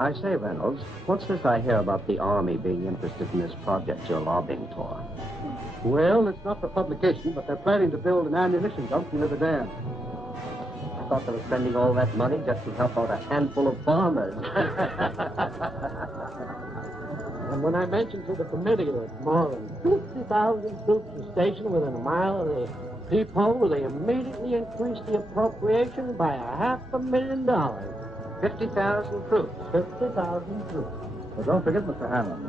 I say, Reynolds, what's this I hear about the Army being interested in this project you're lobbying for? Well, it's not for publication, but they're planning to build an ammunition dump near the dam. I thought they were spending all that money just to help out a handful of farmers. And when I mentioned to the committee that more than 50,000 troops are stationed within a mile of the peephole, they immediately increased the appropriation by $500,000. 50,000 troops. 50,000 troops. Well, don't forget, Mr. Hanlon,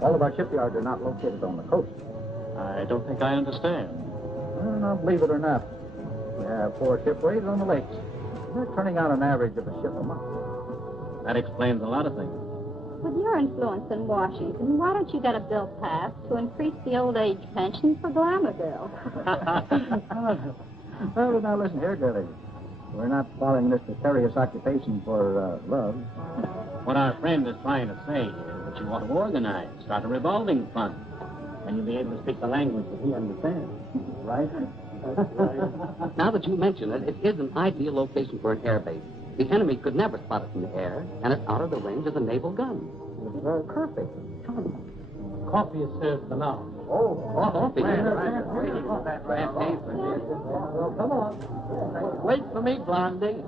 all of our shipyards are not located on the coast. I don't think I understand. Well, now, believe it or not, we have 4 shipways on the lakes. They're turning out an average of a ship a month. That explains a lot of things. With your influence in Washington, why don't you get a bill passed to increase the old age pension for glamour girls? Well, now, listen here, girlie. We're not following this precarious occupation for love. What our friend is trying to say is that you ought to organize, start a revolving fund, and you'll be able to speak the language that he understands. Right? Now that you mention it, it is an ideal location for an air base. The enemy could never spot it from the air, and it's out of the range of the naval gun. It's very perfect. Coffee is served for now. Coffee. Well, come on. Wait for me, Blondie.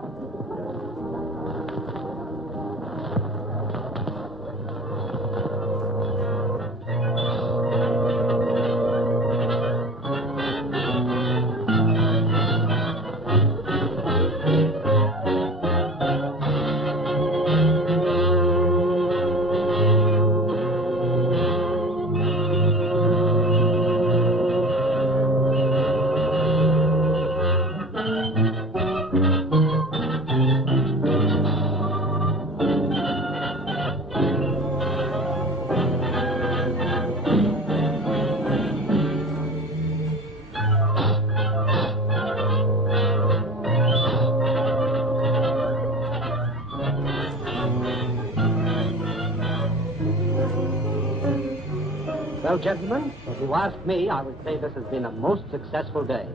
Well, gentlemen, if you ask me, I would say this has been a most successful day.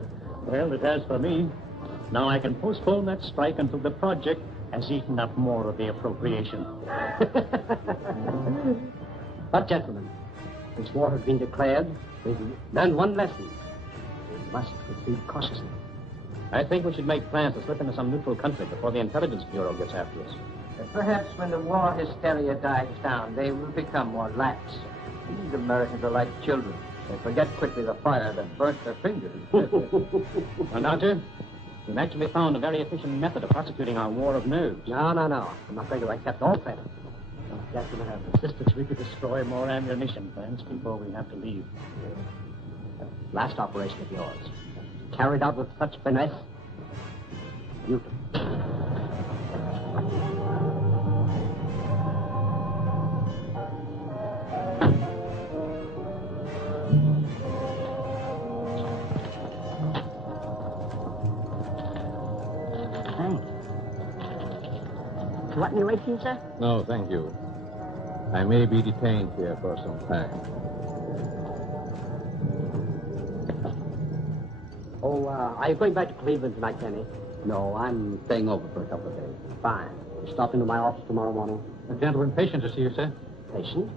Well, it has for me. Now I can postpone that strike until the project has eaten up more of the appropriation. But, gentlemen, since war has been declared, we've learned one lesson. We must proceed cautiously. I think we should make plans to slip into some neutral country before the Intelligence Bureau gets after us. Perhaps when the war hysteria dies down, they will become more lax. These Americans are like children. They forget quickly the fire that burnt their fingers. Well, Doctor, we've actually found a very efficient method of prosecuting our war of nerves. No. I'm not going to accept all credit. Gentlemen have insisted we could destroy more ammunition plants before we have to leave. Last operation of yours, carried out with such finesse, beautiful. You want me to wait for you, sir? No, thank you. I may be detained here for some time. Oh, are you going back to Cleveland tonight, Kenny? No, I'm staying over for a couple of days. Fine. You stop into my office tomorrow morning. A gentleman patient to see you, sir. patient.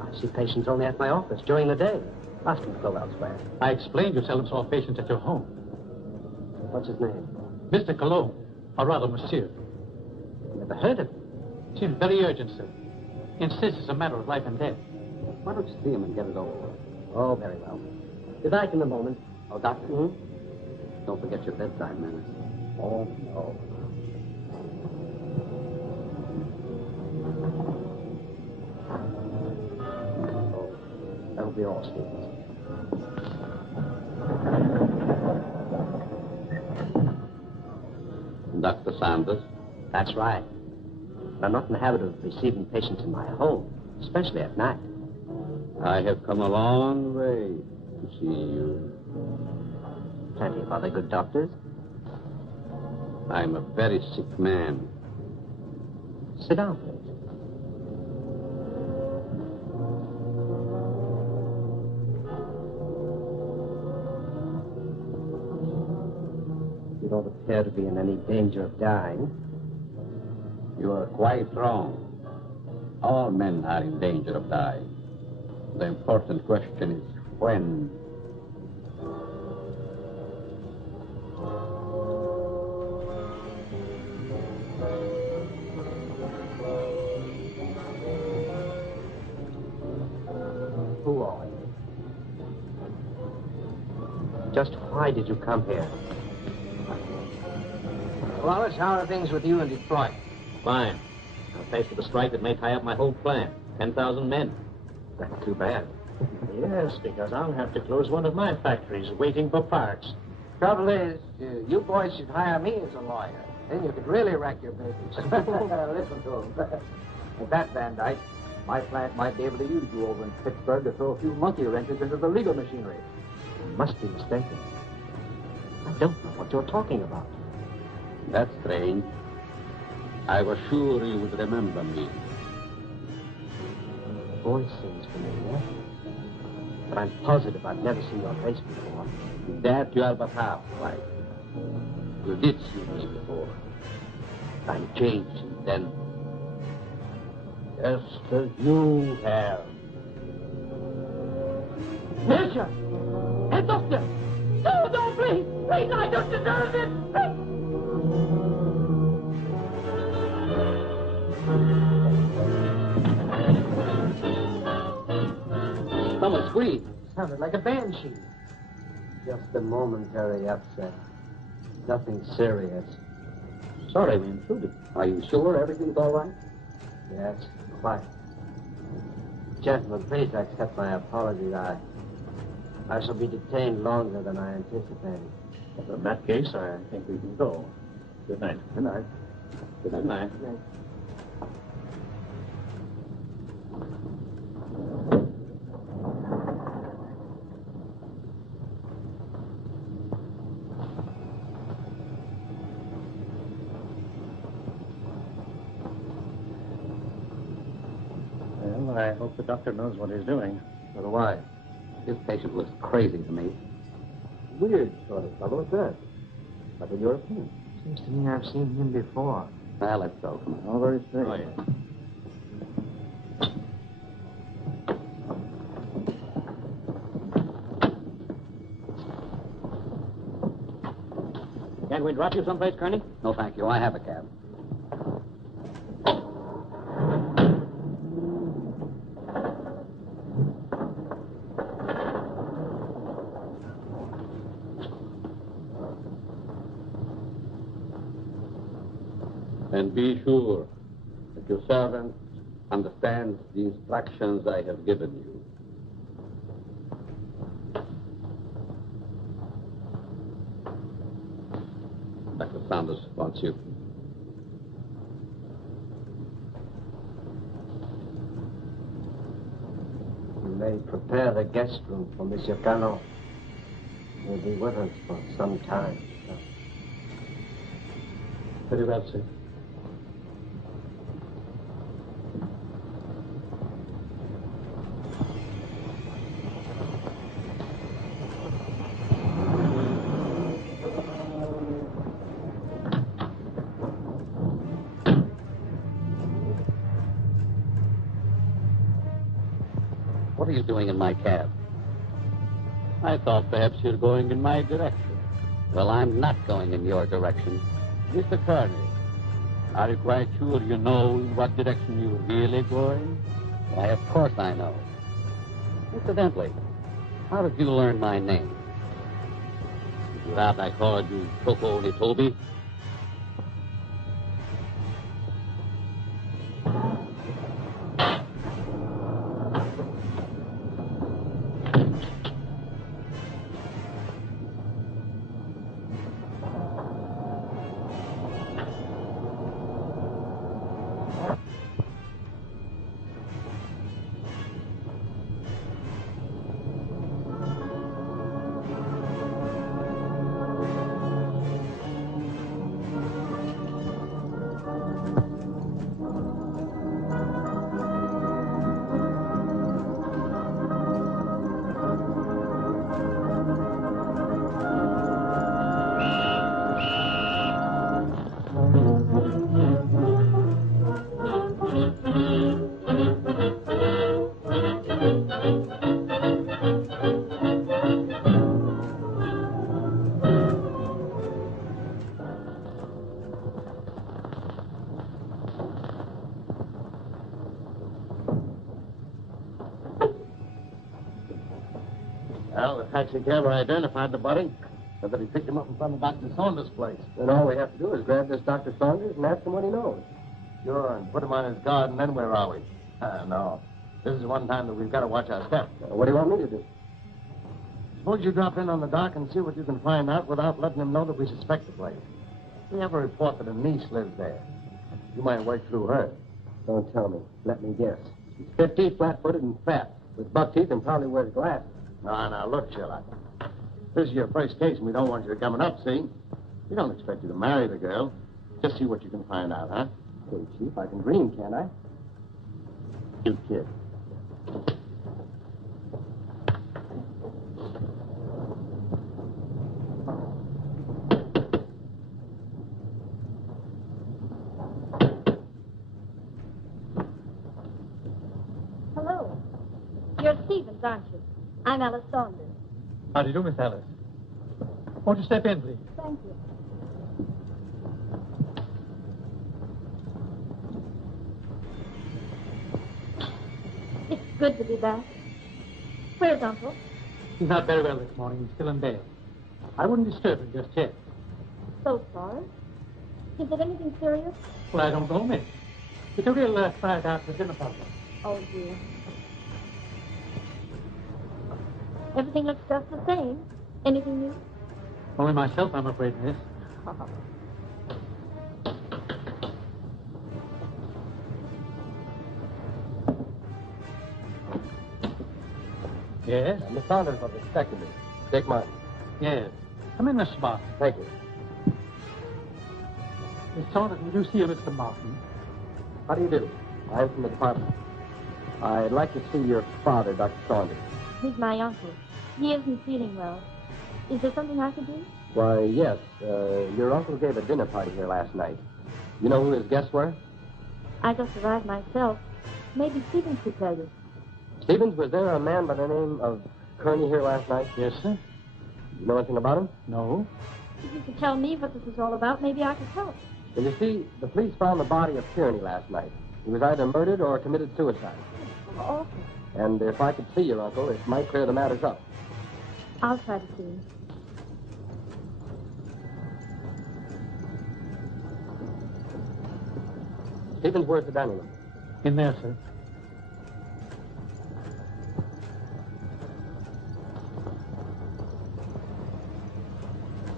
I see patients only at my office during the day. Ask him to go elsewhere. I explained you seldom saw patients at your home. What's his name? Mr. Cologne, or rather, monsieur. Never heard of him. Seems very urgent, sir. Insists it's a matter of life and death. Why don't you see him and get it over with? Oh, very well. Be back in a moment. Oh, Doctor, don't forget your bedside manners. Oh, no. Oh, that'll be all, Stevens. Dr. Sanders? That's right. But I'm not in the habit of receiving patients in my home, especially at night. I have come a long way to see you. Plenty of other good doctors. I'm a very sick man. Sit down, please. You don't appear to be in any danger of dying. You are quite wrong. All men are in danger of dying. The important question is when. Who are you? Just why did you come here? Wallace, how are things with you in Detroit? Fine. I'm faced with a strike that may tie up my whole plant. 10,000 men. That's too bad. Yes, because I'll have to close one of my factories waiting for parts. Trouble is, you boys should hire me as a lawyer. Then you could really wreck your business. Listen to him. At that, Van Dyke, my plant might be able to use you over in Pittsburgh to throw a few monkey wrenches into the legal machinery. You must be mistaken. I don't know what you're talking about. That's strange. I was sure you would remember me. The voice seems familiar. But I'm positive I've never seen your face before. That you are but half right. You did see me before. I'm changed since then. Just as you have. Monsieur! Hey, doctor! No, don't, please! Please, I don't deserve it! Someone screamed. Sounded like a banshee. Just a momentary upset. Nothing serious. Sorry we intruded. Are you sure everything's all right? Yes, quite. Gentlemen, please accept my apologies. I shall be detained longer than I anticipated. In that case, I think we can go. Good night. Good night. Good night. Good night. Well, I hope the doctor knows what he's doing. So do I. This patient looks crazy to me. Weird sort of fellow, good. What in your opinion? Seems to me I've seen him before. Well, let's go. Come on. All very strange. Oh, yeah. Can't we drop you someplace, Kearney? No, thank you. I have a cab. And be sure that your servant understands the instructions I have given you. Dr. Sanders wants you. You may prepare the guest room for Monsieur Cano. He'll be with us for some time. Very well, sir. doing in my cab? I thought perhaps you're going in my direction. Well, I'm not going in your direction. Mr. Kearney, are you quite sure you know in what direction you're really going? Why, of course I know. Incidentally, how did you learn my name? Did you have I called you Coco Toby? Well, the taxi cabber identified the body. Said that he picked him up in front of Dr. Saunders' place. Then all we have to do is grab this Dr. Saunders and ask him what he knows. Sure, and put him on his guard, and then where are we? No. This is one time that we've got to watch our step. What do you want me to do? Suppose you drop in on the dock and see what you can find out without letting him know that we suspect the place. We have a report that a niece lives there. You might work through her. Don't tell me. Let me guess. She's 50, flat-footed, and fat, with buck teeth and probably wears glasses. Now, look, Sherlock. This is your first case, and we don't want you coming up, see? We don't expect you to marry the girl. Just see what you can find out, huh? Okay, Chief, I can dream, can't I? You kid. Hello. You're Stevens, aren't you? I'm Alice Saunders. How do you do, Miss Alice? Won't you step in, please? Thank you. It's good to be back. Where's Uncle? He's not very well this morning. He's still in bed. I wouldn't disturb him just yet. So sorry. Is it anything serious? Well, I don't know, miss. It's a real fried out for dinner party. Oh, dear. Everything looks just the same. Anything new? Only myself, I'm afraid, miss. Yes? Miss Saunders was expecting me. Dick Martin. Yes. Come in, Mr. Martin. Thank you. Miss Saunders, will you see you, Mr. Martin? How do you do? I'm from the department. I'd like to see your father, Dr. Saunders. He's my uncle. He isn't feeling well. Is there something I could do? Why, yes. Your uncle gave a dinner party here last night. You know who his guests were? I just arrived myself. Maybe Stevens could tell you. Stevens, was there a man by the name of Kearney here last night? Yes, sir. You know anything about him? No. If you could tell me what this is all about, maybe I could help. Well, you see, the police found the body of Kearney last night. He was either murdered or committed suicide. Oh, awful. And if I could see your uncle, it might clear the matters up. I'll try to see him. Stevens, where's the dining room? In there, sir.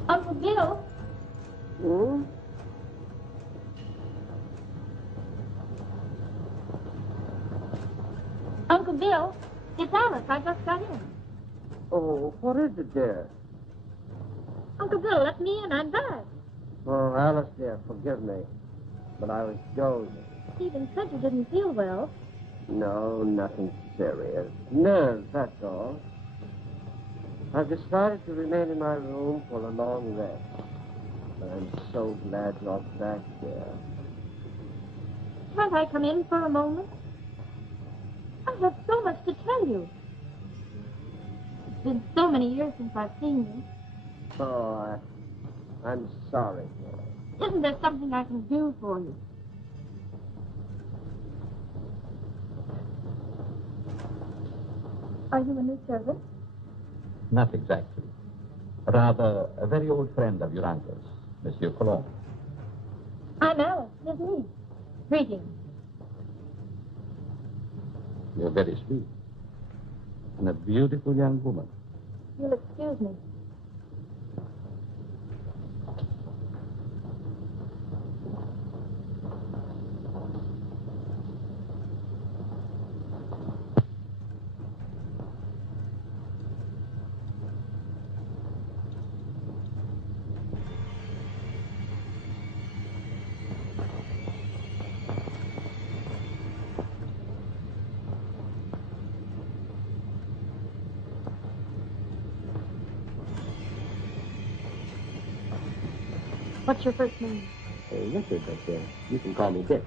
Uncle Bill? Hmm? Uncle Bill? It's Alice. I just got in. Oh, what is it, dear? Uncle Bill, let me in. I'm back. Oh, Alice, dear, forgive me. But I was dozing. Stephen said you didn't feel well. No, nothing serious. Nerves, that's all. I've decided to remain in my room for a long rest. But I'm so glad you're back there. Can't I come in for a moment? I have so much to tell you. been so many years since I've seen you. Oh, I'm sorry. Isn't there something I can do for you? Are you a new servant? Not exactly. Rather, a very old friend of your uncle's, Monsieur Cologne. I'm Alice, his niece. Greetings. You're very sweet. And a beautiful young woman. You'll excuse me. What's your first name? Richard, but you can call me Dick.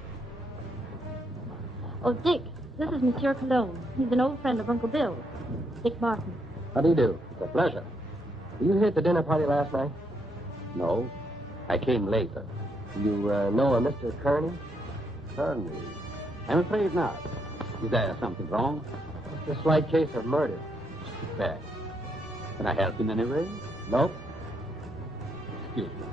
Oh, Dick. This is Monsieur Cologne. He's an old friend of Uncle Bill's. Dick Martin. How do you do? It's a pleasure. Were you here at the dinner party last night? No, I came later. You know a Mr. Kearney? Kearney? I'm afraid not. Is there something wrong? Just a slight case of murder. Fair. Can I help in any way? Nope. Excuse me.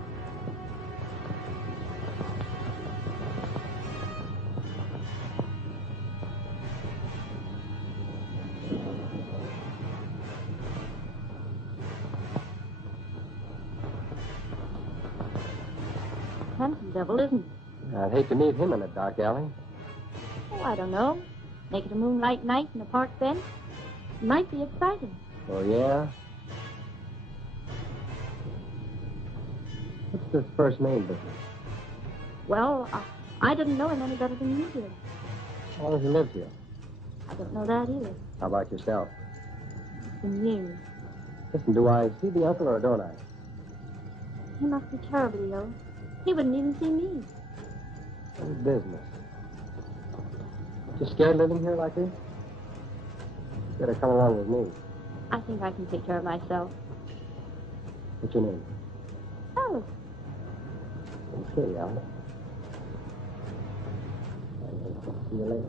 Handsome devil, isn't he? I'd hate to meet him in a dark alley. Oh, I don't know. Make it a moonlight night in a park bench. It might be exciting. Oh, yeah? What's this first name business? Well, I didn't know him any better than you did. How long has he lived here? I don't know that either. How about yourself? It's been years. Listen, do I see the uncle or don't I? He must be terribly ill. He wouldn't even see me. What business? You scared living here like this? Better come along with me. I think I can take care of myself. What's your name? Alice. Okay, Alice. See you later.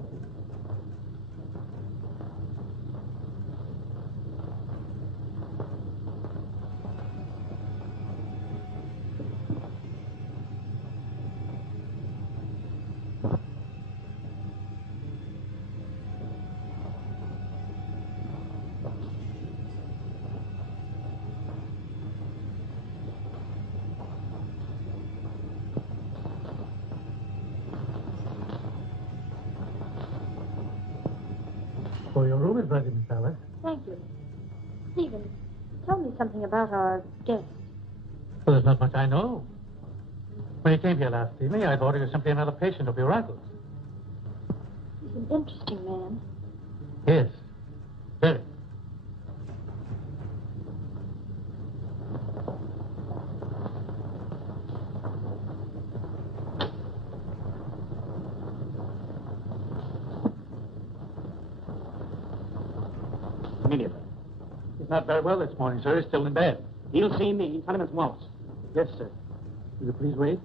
Oh, your room is ready, Miss Alice. Thank you. Stephen, tell me something about our guest. Well, there's not much I know. When he came here last evening, I thought he was simply another patient of your uncle's. He's an interesting man. Yes, very. Immediately. He's not very well this morning, sir. He's still in bed. He'll see me. Tell him it's Wallace. Yes, sir. Will you please wait?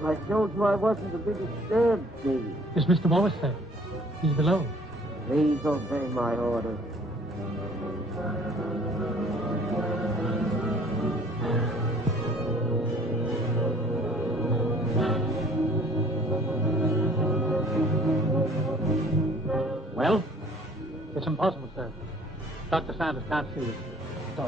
I told you I wasn't to be disturbed, Stevie. Is Mr. Wallace there? He's below. Please obey my orders. Well? It's impossible, sir. Dr. Sanders can't see you. so.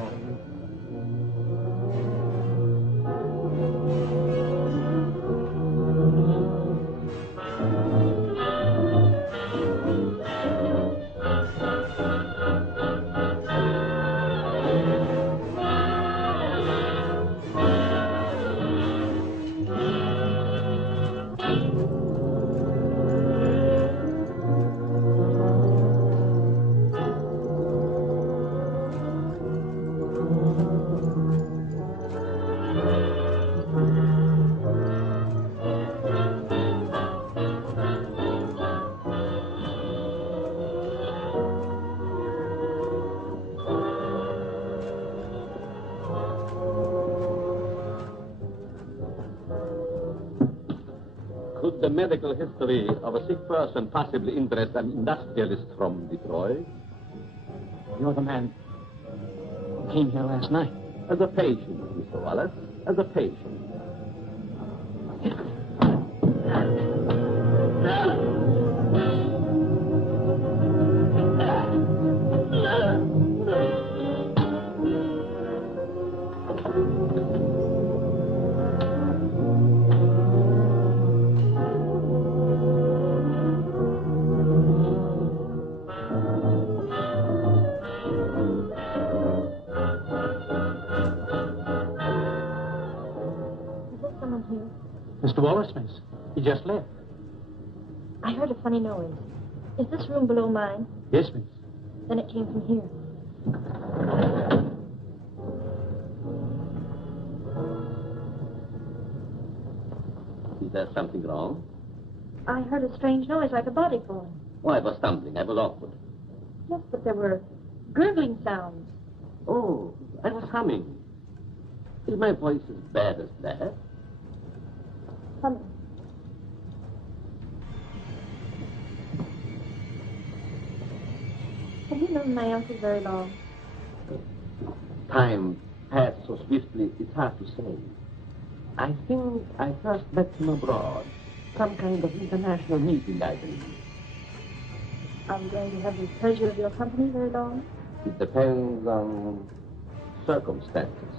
Could the medical history of a sick person possibly interest an industrialist from Detroit? You're the man who came here last night. As a patient, Mr. Wallace. As a patient. Mr. Wallace, miss. He just left. I heard a funny noise. Is this room below mine? Yes, miss. Then it came from here. Is there something wrong? I heard a strange noise like a body falling. Why, I was stumbling. I was awkward. Yes, but there were gurgling sounds. Oh, I was humming. Is my voice as bad as that? Humming. Have you known my uncle very long? Time passed so swiftly, it's hard to say. I think I first met him abroad. Some kind of international meeting, I believe. Are we going to have the pleasure of your company very long? It depends on circumstances.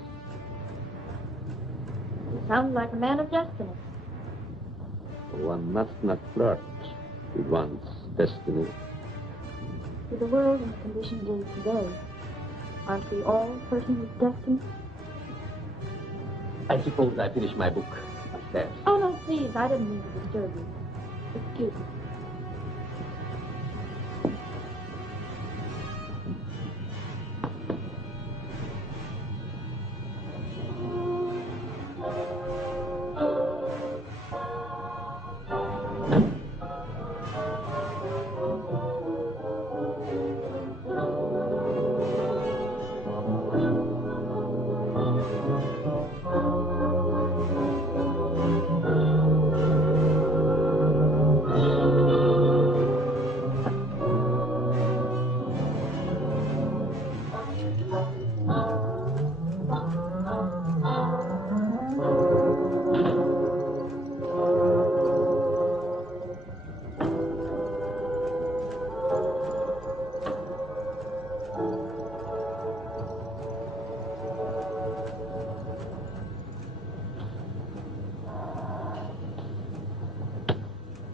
You sound like a man of destiny. One must not flirt with one's destiny. With the world and the conditions it is today, aren't we all flirting with destiny? I suppose I finished my book upstairs. Oh, no, please. I didn't mean to disturb you. Excuse me.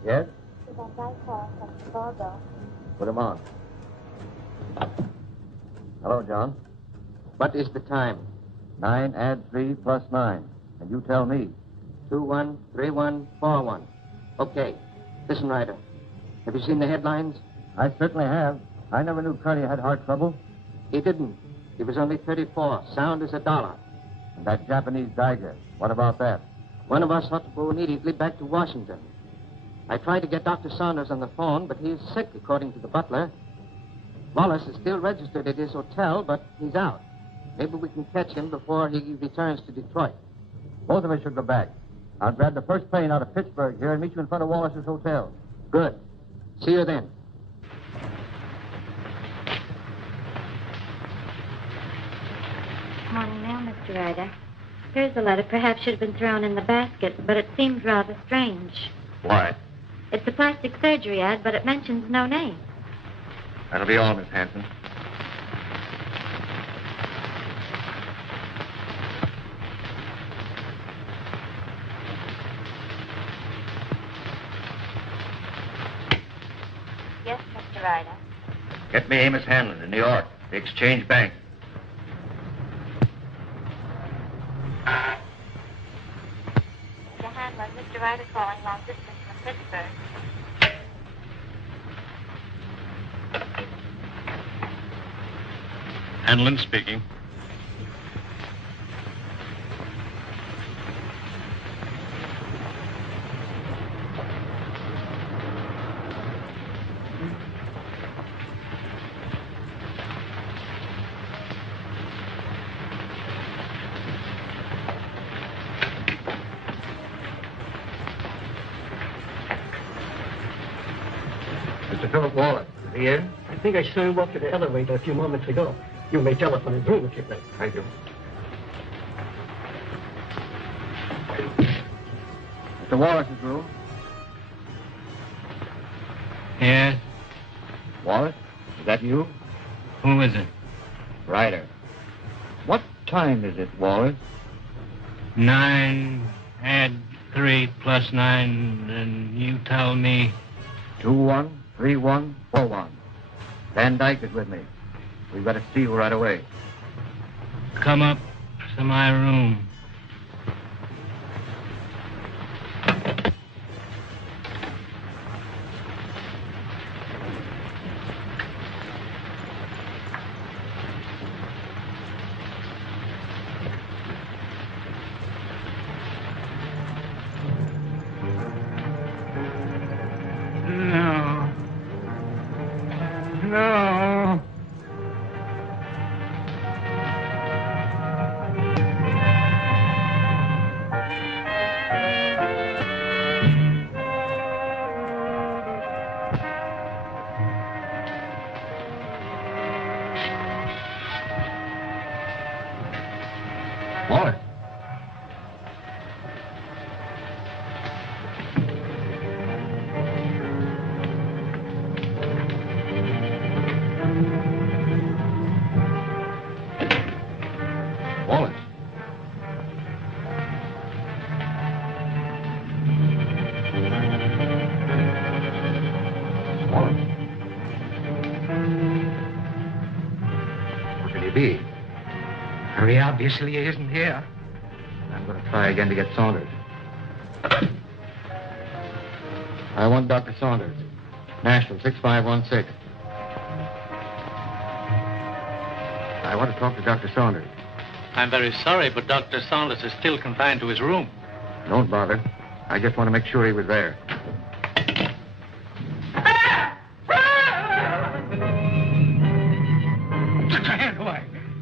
Yes? If I die call from Chicago. Put him on. Hello, John. What is the time? 9 add 3 plus 9. And you tell me. 213141. Okay. Listen, Ryder. Have you seen the headlines? I certainly have. I never knew Curly had heart trouble. He didn't. He was only 34. Sound as a dollar. And that Japanese Geiger. What about that? One of us ought to go immediately back to Washington. I tried to get Dr. Saunders on the phone, but he's sick, according to the butler. Wallace is still registered at his hotel, but he's out. Maybe we can catch him before he returns to Detroit. Both of us should go back. I'll grab the first plane out of Pittsburgh here and meet you in front of Wallace's hotel. Good. See you then. Morning now, Mr. Ryder. Here's the letter. Perhaps should have been thrown in the basket, but it seems rather strange. Why? It's a plastic surgery ad, but it mentions no name. That'll be all, Miss Hanson. Ryder. Get me Amos Hanlon in New York, the Exchange Bank. Mr. Hanlon, Mr. Ryder calling long distance from Pittsburgh. Hanlon speaking. Mr. Philip Wallace, is he in? I think I saw him up to the elevator a few moments ago. You may telephone his room if you like. Thank you. Mr. Wallace's room. Yes? Wallace, is that you? Who is it? Ryder. What time is it, Wallace? 9, add 3 plus 9, and you tell me. 213141. Van Dyke is with me. We've got to see you right away. Come up to my room. No. No. Wallace. Wallace. Wallace. Where could he be? Very obviously he isn't here. I'm going to try again to get Saunders. I want Dr. Saunders. Nashville, 6516. I want to talk to Dr. Saunders. I'm very sorry, but Dr. Saunders is still confined to his room. Don't bother. I just want to make sure he was there.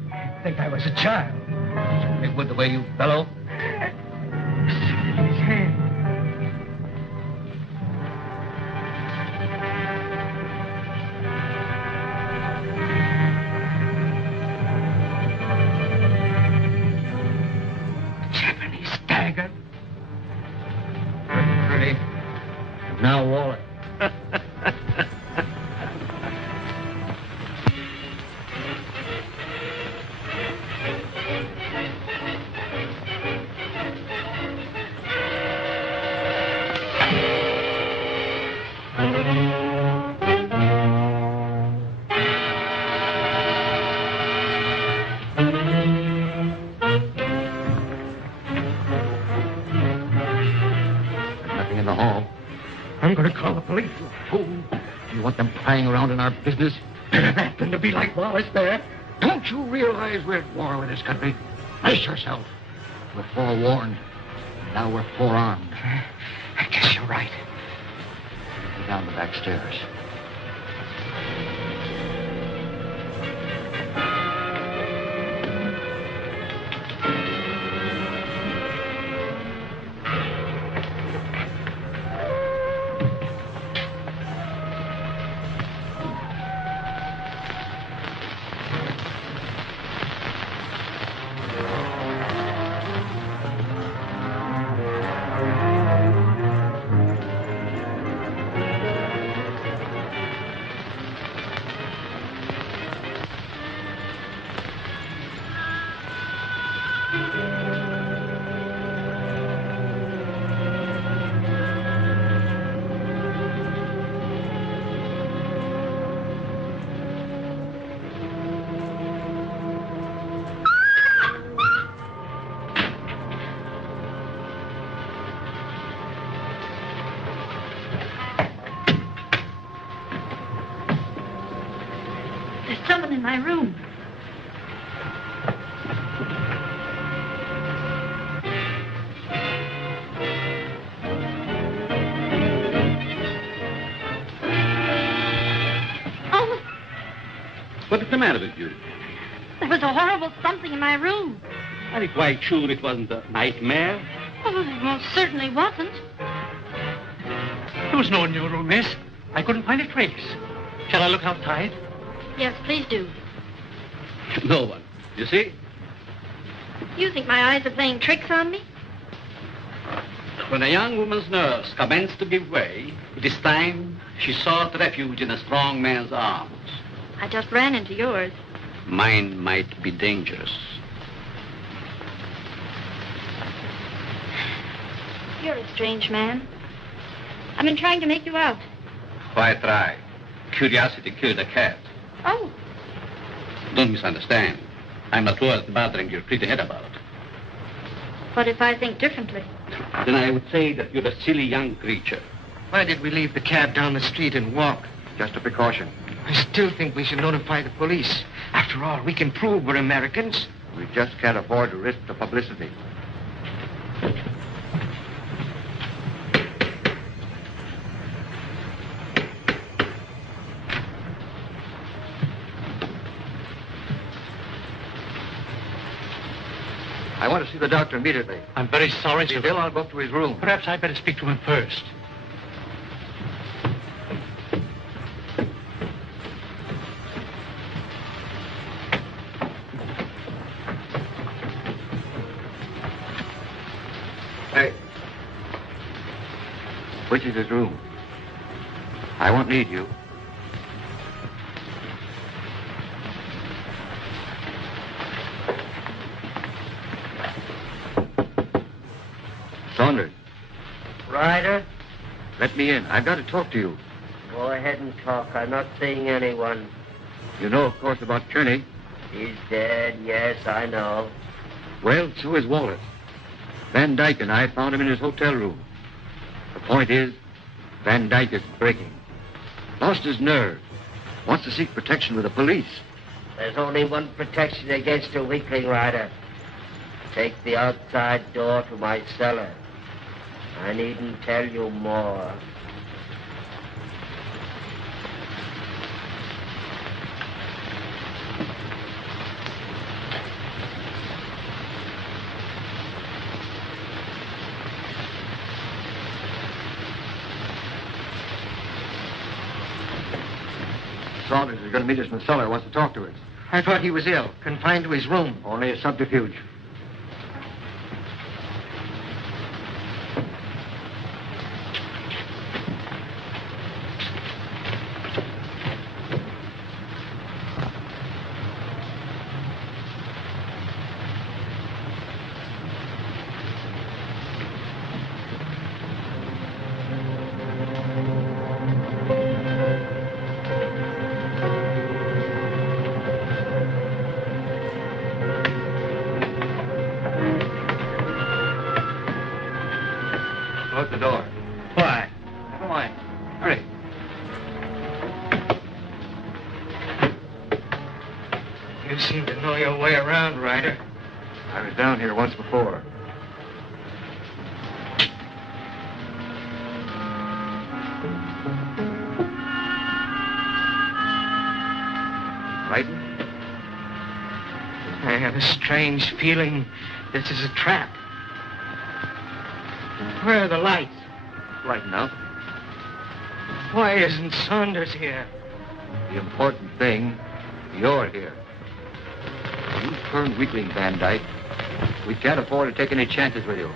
I think I was a child. It with the way you bellow. Japanese dagger. Pretty. Now, Wallace. Nothing in the hall. I'm going to call the police. Fool. You want them prying around in our business? That to be like Wallace there. Don't you realize we're at war with this country? Brace yourself. We're forewarned. Now we're forearmed. I guess you're right. Go down the back stairs. in my room. Oh, What is the matter with you? there was a horrible something in my room. Are you quite sure it wasn't a nightmare? Oh, it most certainly wasn't. There was no one in your room, miss. I couldn't find a trace. Shall I look outside? Yes, please do. No one. You see? You think my eyes are playing tricks on me? When a young woman's nerves commence to give way, it is time she sought refuge in a strong man's arms. I just ran into yours. Mine might be dangerous. You're a strange man. I've been trying to make you out. Why try? Curiosity killed a cat. Oh, Don't misunderstand. I'm not worth bothering your pretty head about. what if I think differently? Then I would say that you're a silly young creature. Why did we leave the cab down the street and walk? Just a precaution. I still think we should notify the police. After all, we can prove we're Americans. We just can't afford to risk the publicity. I want to see the doctor immediately. I'm very sorry, sir. Bill, I'll go up to his room. Perhaps I'd better speak to him first. Hey. Which is his room? I won't need you. Saunders, Ryder, let me in. I've got to talk to you. go ahead and talk. I'm not seeing anyone. You know, of course, about Kearney. He's dead, yes, I know. Well, so is Wallace. Van Dyke and I found him in his hotel room. The point is, Van Dyke is breaking. Lost his nerve. Wants to seek protection with the police. There's only one protection against a weakling, Ryder. Take the outside door to my cellar. I needn't tell you more. Saunders is going to meet us in the cellar. Wants to talk to us. I thought he was ill, confined to his room. Only a subterfuge. Close the door. Why? Come on. Hurry. You seem to know your way around, Ryder. I was down here once before. Frightened? I have a strange feeling this is a trap. Where are the lights? Right enough. Why isn't Saunders here? The important thing, you're here. You turned weakling, Van Dyke. We can't afford to take any chances with you.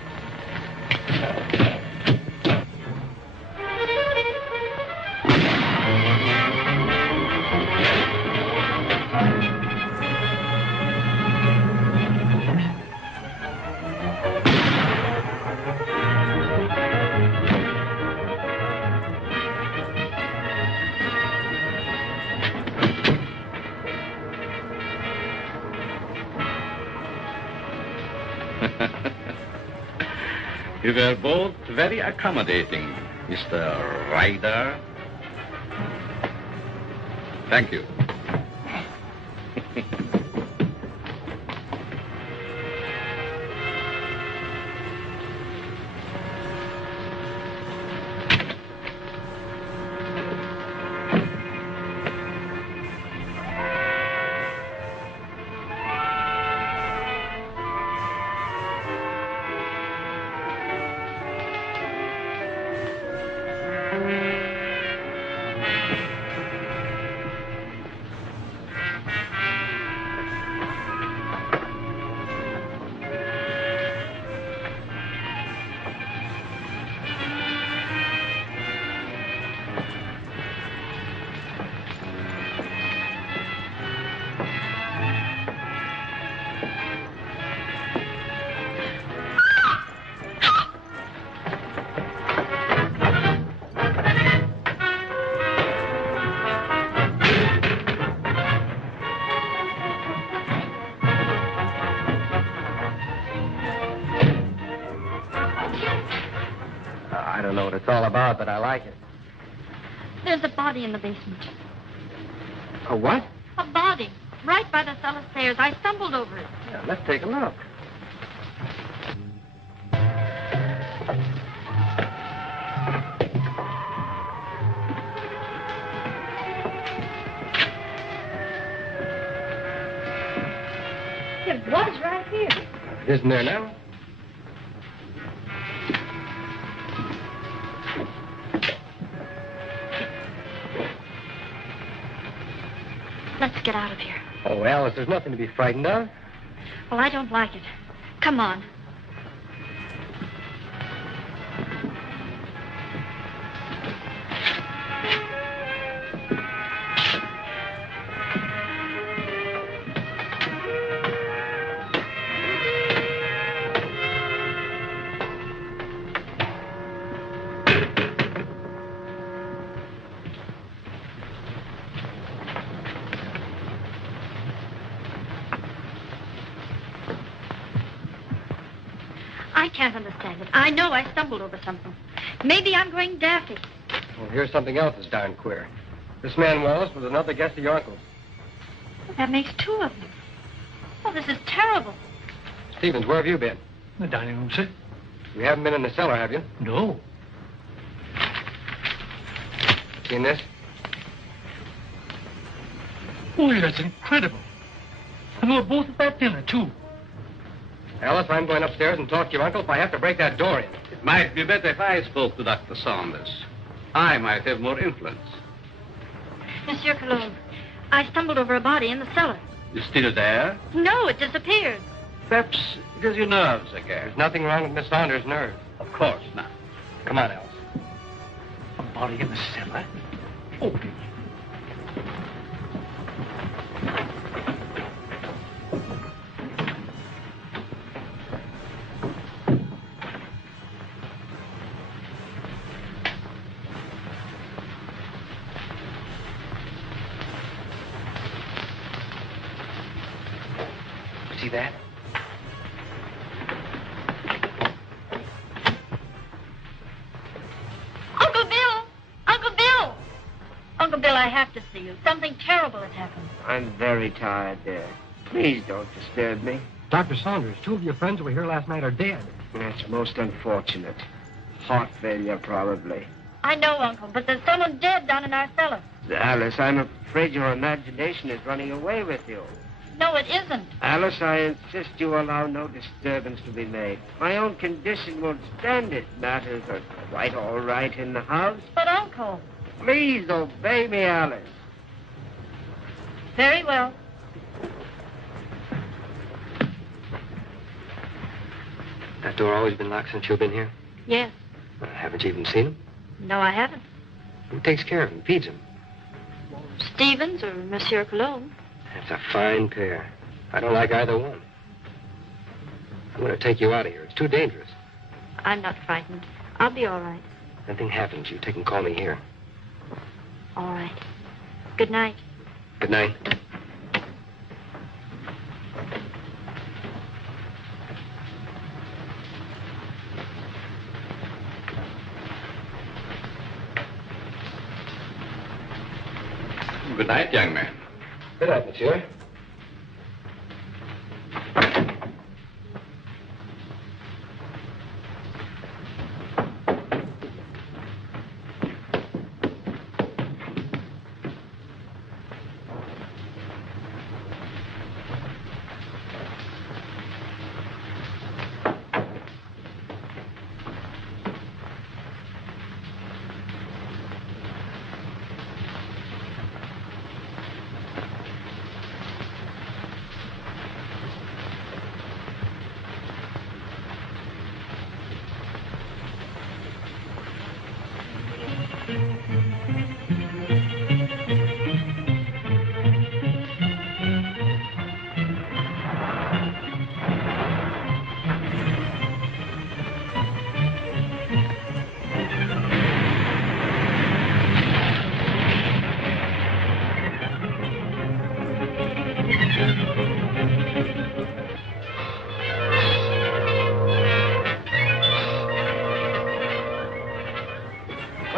You were both very accommodating, Mr. Ryder. Thank you. I don't know what it's all about, but I like it. There's a body in the basement. A what? A body. Right by the cellar stairs. I stumbled over it. Yeah, let's take a look. It was right here. Isn't there now? Let's get out of here. Oh, Alice, there's nothing to be frightened of. Well, I don't like it. Come on. I can't understand it. I know I stumbled over something. Maybe I'm going daffy. Well, here's something else that's darn queer. This man Wallace was another guest of your uncle's. That makes two of them. Oh, this is terrible. Stevens, where have you been? The dining room, sir. You haven't been in the cellar, have you? No. Seen this? Boy, that's incredible. And we're both at that dinner, too. Alice, I'm going upstairs and talk to your uncle if I have to break that door in. It might be better if I spoke to Dr. Saunders. I might have more influence. Monsieur Cologne, I stumbled over a body in the cellar. You still there? No, it disappeared. Perhaps it is your nerves again. There's nothing wrong with Miss Saunders' nerves. Of course not. Come on, Alice. A body in the cellar? Oh, See that? Uncle Bill! Uncle Bill! Uncle Bill, I have to see you. Something terrible has happened. I'm very tired, dear. Please don't disturb me. Dr. Saunders, two of your friends who were here last night are dead. That's most unfortunate. Heart failure, probably. I know, Uncle, but there's someone dead down in our cellar. Alice, I'm afraid your imagination is running away with you. No, it isn't. Alice, I insist you allow no disturbance to be made. My own condition won't stand it. Matters are quite all right in the house. But, Uncle... Please obey me, Alice. Very well. That door always been locked since you've been here? Yes. Haven't you even seen him? No, I haven't. Who takes care of him, feeds him? Stevens or Monsieur Cologne. That's a fine pair. I don't like either one. I'm going to take you out of here. It's too dangerous. I'm not frightened. I'll be all right. If anything happens, you take and call me here. All right. Good night. Good night. Good night, young man. Good night, monsieur.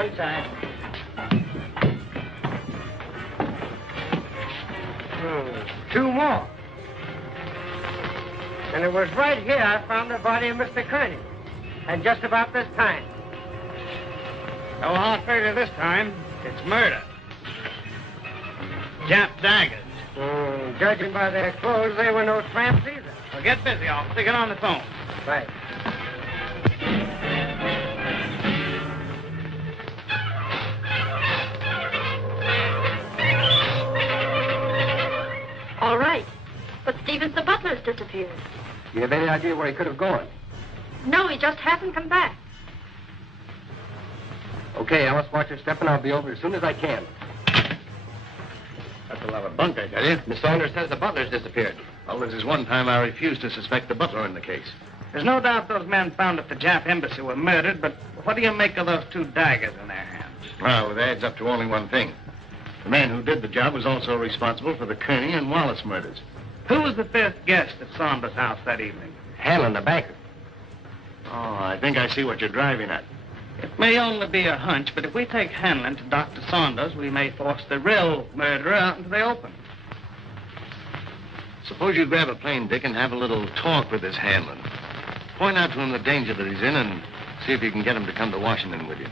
One side. Two more. And it was right here I found the body of Mr. Kearney. At just about this time. No hard figure this time. It's murder. Jap daggers. Judging by their clothes, they were no tramps either. Well, get busy, officer. Get on the phone. Right. All right. But Stevens, the butler's disappeared. You have any idea where he could have gone? No, he just hasn't come back. Okay, Alice, watch your step, and I'll be over as soon as I can. That's a lot of bunk, I tell you. Miss Saunders says the butler's disappeared. Well, this is one time I refused to suspect the butler in the case. There's no doubt those men found at the Jap embassy were murdered, but what do you make of those two daggers in their hands? Well, it adds up to only one thing. The man who did the job was also responsible for the Kearney and Wallace murders. Who was the fifth guest at Saunders' house that evening? Hanlon, the banker. Oh, I think I see what you're driving at. It may only be a hunch, but if we take Hanlon to Dr. Saunders, we may force the real murderer out into the open. Suppose you grab a plane, Dick, and have a little talk with this Hanlon. Point out to him the danger that he's in and see if you can get him to come to Washington with you.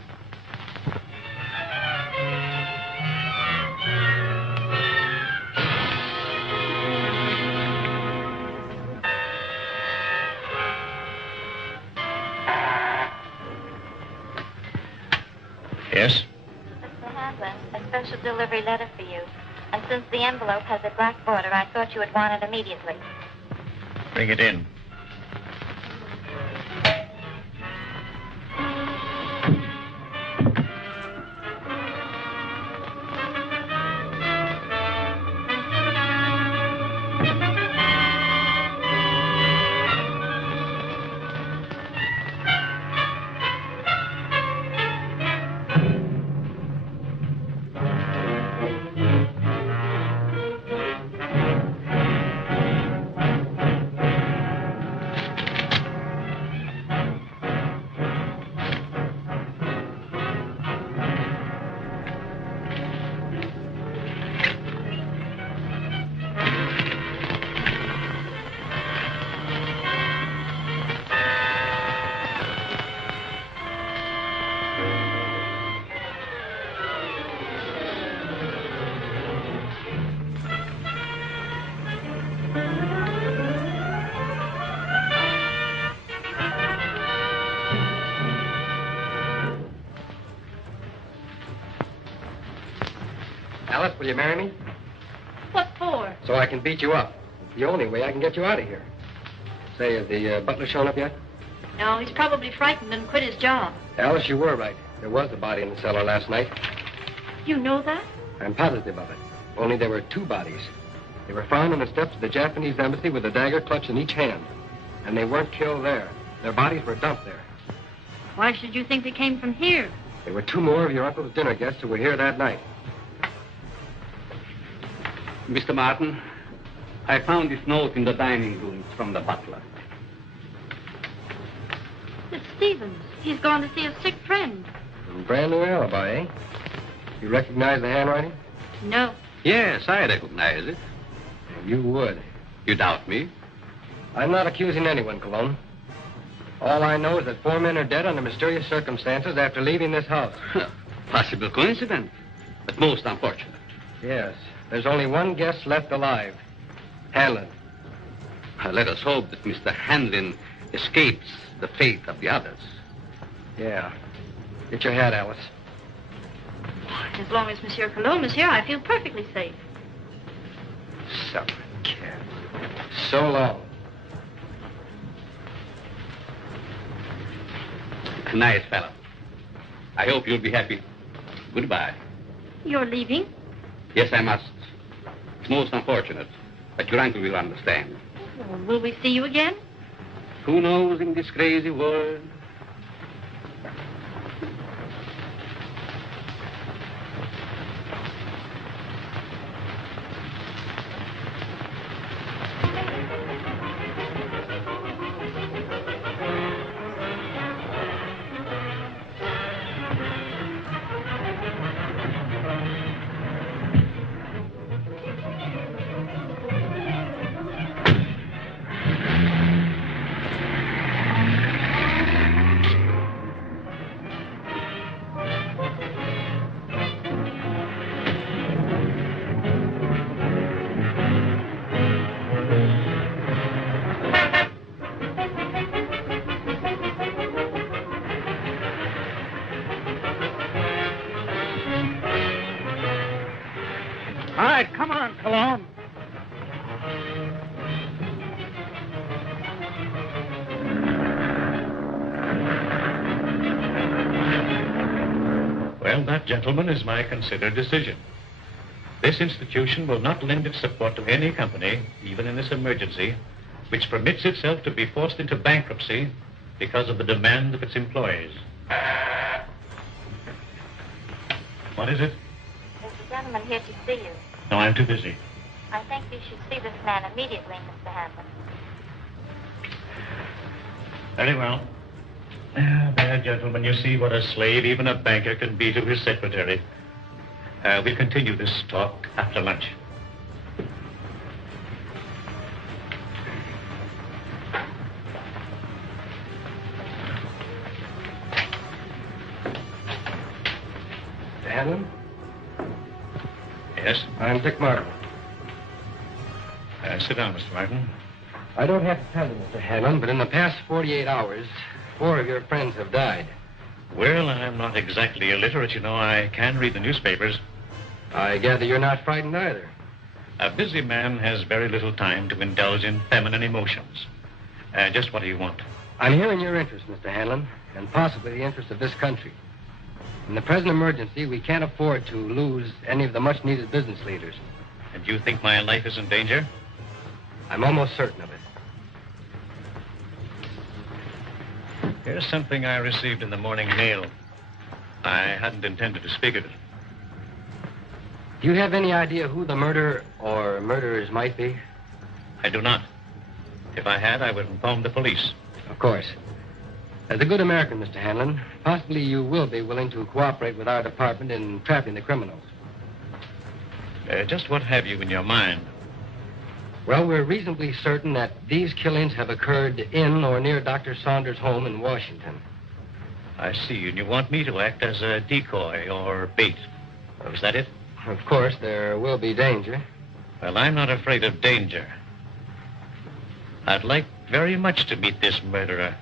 Yes? Mr. Hanlon, a special delivery letter for you. And since the envelope has a black border, I thought you would want it immediately. Bring it in. Alice, will you marry me? What for? So I can beat you up. It's the only way I can get you out of here. Say, has the butler shown up yet? No, he's probably frightened and quit his job. Alice, you were right. There was a body in the cellar last night. You know that? I'm positive of it. Only there were two bodies. They were found on the steps of the Japanese embassy with a dagger clutched in each hand. And they weren't killed there. Their bodies were dumped there. Why should you think they came from here? There were two more of your uncle's dinner guests who were here that night. Mr. Martin, I found this note in the dining room. It's from the butler. It's Stevens. He's gone to see a sick friend. Brand new alibi, eh? You recognize the handwriting? No. Yes, I recognize it. You would. You doubt me? I'm not accusing anyone, Cologne. All I know is that 4 men are dead under mysterious circumstances after leaving this house. Possible coincidence, but most unfortunate. Yes. There's only one guest left alive. Hanlon. Let us hope that Mr. Hanlon escapes the fate of the others. Yeah. Get your hat, Alice. As long as Monsieur Cologne is here, I feel perfectly safe. Son of a cat. So long. Nice fellow. I hope you'll be happy. Goodbye. You're leaving? Yes, I must. It's most unfortunate, but your uncle will understand. Well, will we see you again? Who knows in this crazy world? Come on, Cologne. Well, that, gentlemen, is my considered decision. This institution will not lend its support to any company, even in this emergency, which permits itself to be forced into bankruptcy because of the demand of its employees. What is it? There's a gentleman here to see you. No, I'm too busy. I think you should see this man immediately, Mr. Hanlon. Very well. There, gentlemen, you see what a slave even a banker can be to his secretary. We'll continue this talk after lunch. Hanlon? Yes? I'm Dick Martin. Sit down, Mr. Martin. I don't have to tell you, Mr. Hanlon, but in the past 48 hours, 4 of your friends have died. Well, I'm not exactly illiterate, you know. I can read the newspapers. I gather you're not frightened either. A busy man has very little time to indulge in feminine emotions. Just what do you want? I'm here in your interest, Mr. Hanlon, and possibly the interest of this country. In the present emergency, we can't afford to lose any of the much-needed business leaders. And you think my life is in danger? I'm almost certain of it. Here's something I received in the morning mail. I hadn't intended to speak of it. Do you have any idea who the murderer or murderers might be? I do not. If I had, I would inform the police. Of course. As a good American, Mr. Hanlon, possibly you will be willing to cooperate with our department in trapping the criminals. Just what have you in your mind? Well, we're reasonably certain that these killings have occurred in or near Dr. Saunders' home in Washington. I see, and you want me to act as a decoy or bait. Is that it? Of course, there will be danger. Well, I'm not afraid of danger. I'd like very much to meet this murderer.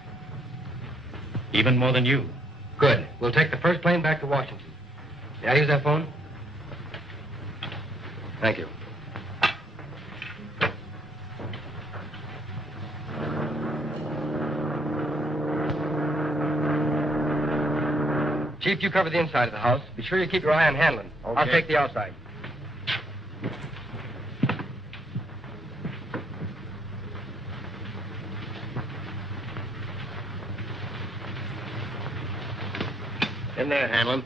Even more than you. Good. We'll take the first plane back to Washington. May I use that phone? Thank you. Chief, you cover the inside of the house. Be sure you keep your eye on Hanlon. Okay. I'll take the outside. In there, Hanlon.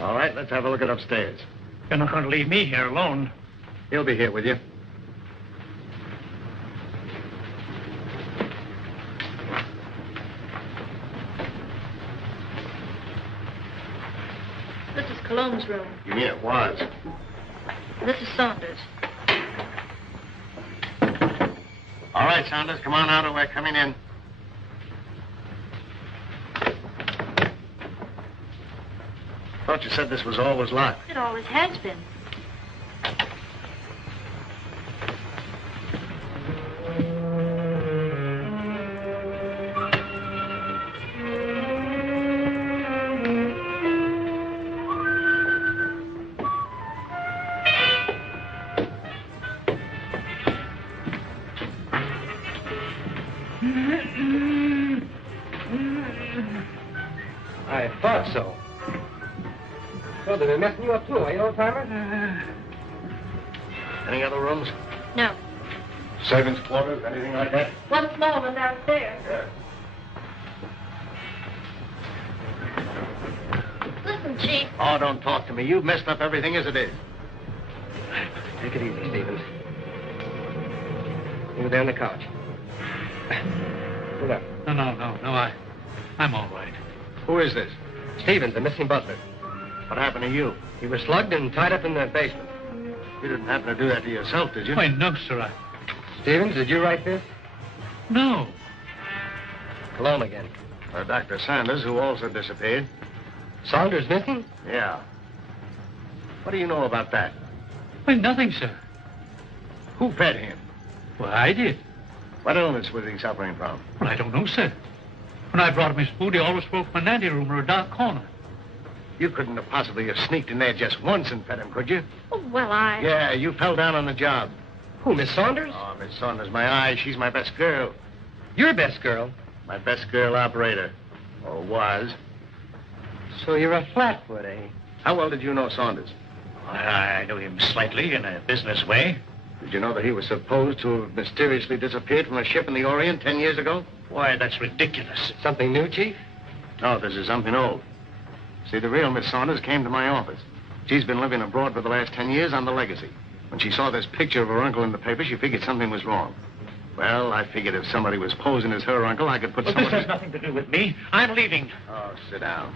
All right, let's have a look at upstairs. You're not going to leave me here alone. He'll be here with you. This is Cologne's room. You mean it was? This is Saunders. All right, Saunders, come on out. We're coming in. Thought you said this was always locked. It always has been. I thought so. So they've been messing you up too, are you, old-timer? Any other rooms? No. Servants' quarters, anything like that? One small one downstairs. Yeah. Listen, Chief. Oh, don't talk to me. You've messed up everything as it is. Take it easy, Stevens. Over there on the couch. Hold up. No, I'm all right. Who is this? Stevens, the missing butler. What happened to you? He was slugged and tied up in the basement. You didn't happen to do that to yourself, did you? Why, no, sir. Stevens, did you write this? No. Cologne again. Dr. Saunders, who also disappeared. Saunders missing? Yeah. What do you know about that? Why, nothing, sir. Who fed him? Well, I did. What illness was he suffering from? Well, I don't know, sir. When I brought him his food, he always spoke from an anteroom or a dark corner. You couldn't have possibly have sneaked in there just once and fed him, could you? Oh, well, I... Yeah, you fell down on the job. Who, Miss Saunders? Oh, Miss Saunders, my eye. She's my best girl. Your best girl? My best girl operator. Or was. So you're a flatfoot, eh? How well did you know Saunders? I knew him slightly in a business way. Did you know that he was supposed to have mysteriously disappeared from a ship in the Orient 10 years ago? Why, that's ridiculous. Something new, Chief? No, this is something old. See, the real Miss Saunders came to my office. She's been living abroad for the last 10 years on the legacy. When she saw this picture of her uncle in the paper, she figured something was wrong. Well, I figured if somebody was posing as her uncle, I could put Well, somebody... this has nothing to do with me. I'm leaving. Oh, sit down.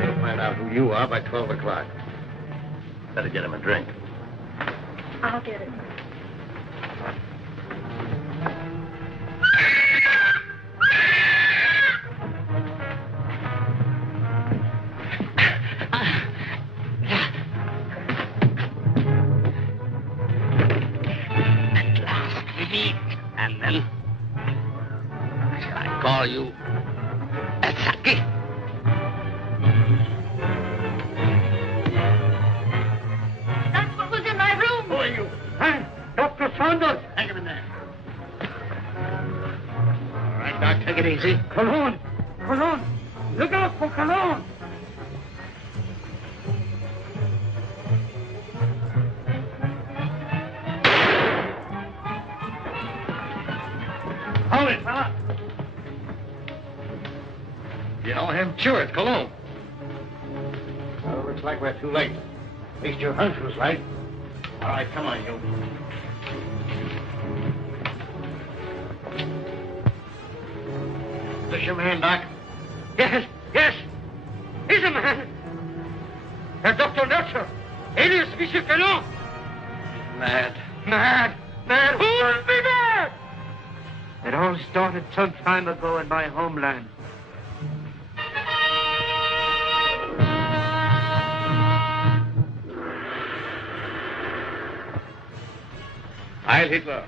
We'll find out who you are by 12 o'clock. Better get him a drink. I'll get it. At last we meet, and then shall I call you Saki? That's what was in my room. Who are you? Huh? Dr. Saunders. Hang him in there. All right, Doc, take it easy. Cologne. Cologne. Look out for Cologne. Hold it, fella. You know him? Sure, it's Cologne. Well, looks like we're too late. At least your hunch was right. All right, come on, you. Is this your man, Doc? Yes, yes. He's a man. Dr. Nurture, alias Monsieur Cologne. Mad. Mad. Mad. Who would be mad? It all started some time ago in my homeland. Heil Hitler.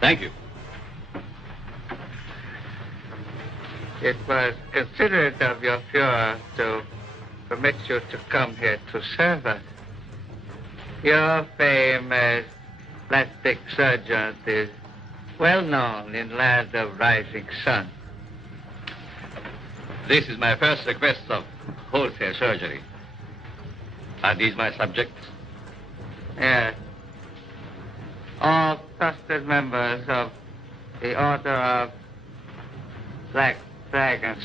Thank you. It was considerate of your Fuhrer to permit you to come here to serve us. Your fame as plastic surgeon is well known in land of rising sun. This is my first request of wholesale surgery. Are these my subjects? Yes. All trusted members of the Order of Black Dragons,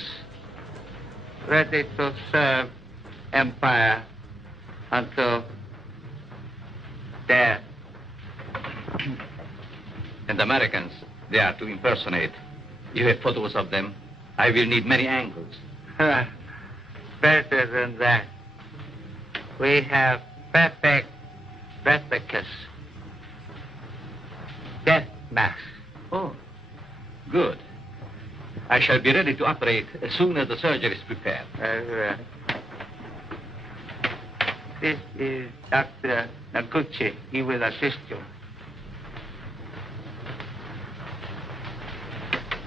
ready to serve Empire until death. And Americans, they are to impersonate. You have photos of them. I will need many angles. Better than that. We have perfect replicas. Death mask. Oh, good. I shall be ready to operate as soon as the surgery is prepared. This is Dr. Naguchi. He will assist you.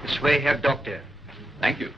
This way, Herr Doctor. Thank you.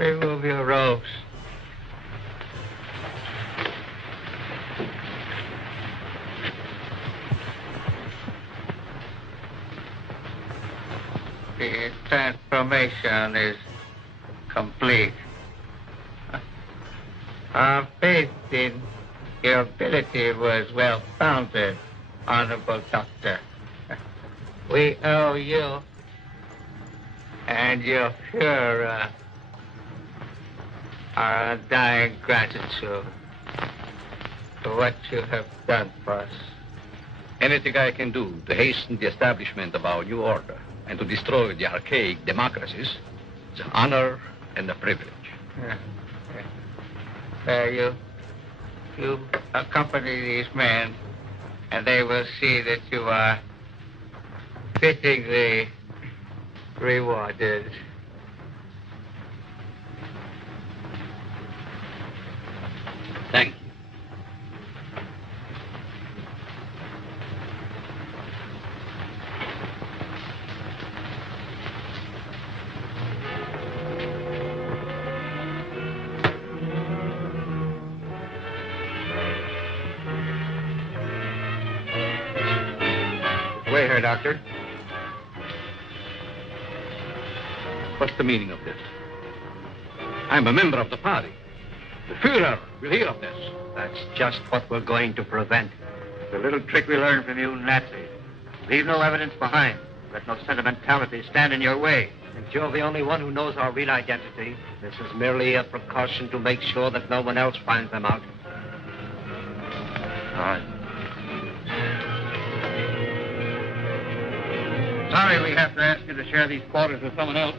Remove your robes. The transformation is complete. Our faith in your ability was well founded, Honorable Doctor. We owe you and your Fuhrer our undying gratitude for what you have done for us. Anything I can do to hasten the establishment of our new order and to destroy the archaic democracies is an honor and a privilege. You accompany these men, and they will see that you are fittingly rewarded. Thank you. Wait here, Doctor. What's the meaning of this? I'm a member of the party. The Fuhrer will hear of this. That's just what we're going to prevent. The little trick we learned from you Nazis. Leave no evidence behind. Let no sentimentality stand in your way. Since you're the only one who knows our real identity, this is merely a precaution to make sure that no one else finds them out. All right. Sorry we have to ask you to share these quarters with someone else.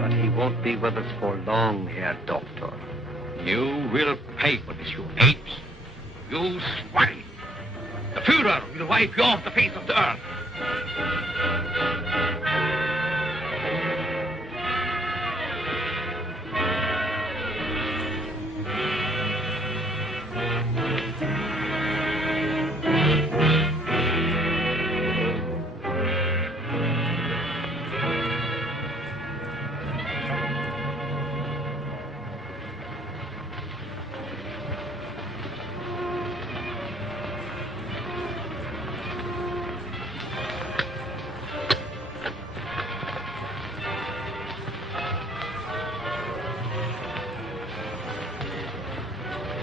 But he won't be with us for long, Herr Doctor. You will pay for this, you apes. You swine. The Fuhrer will wipe you off the face of the earth.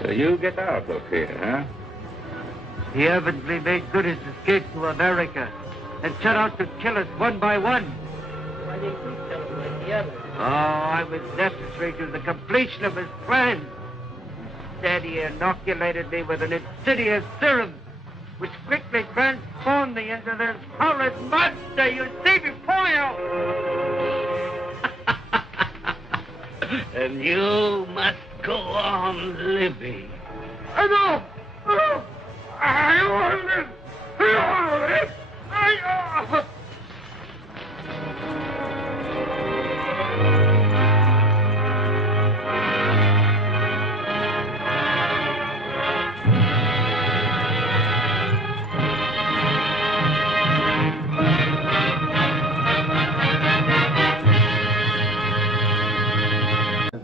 So you get out of here, huh? He evidently made good his escape to America and set out to kill us one by one. Why didn't you tell him like the others? Oh, I was necessary to the completion of his plan. Instead, he inoculated me with an insidious serum, which quickly transformed me into this horrid monster you see before you. And you must go on living. I know! I want this! I want this!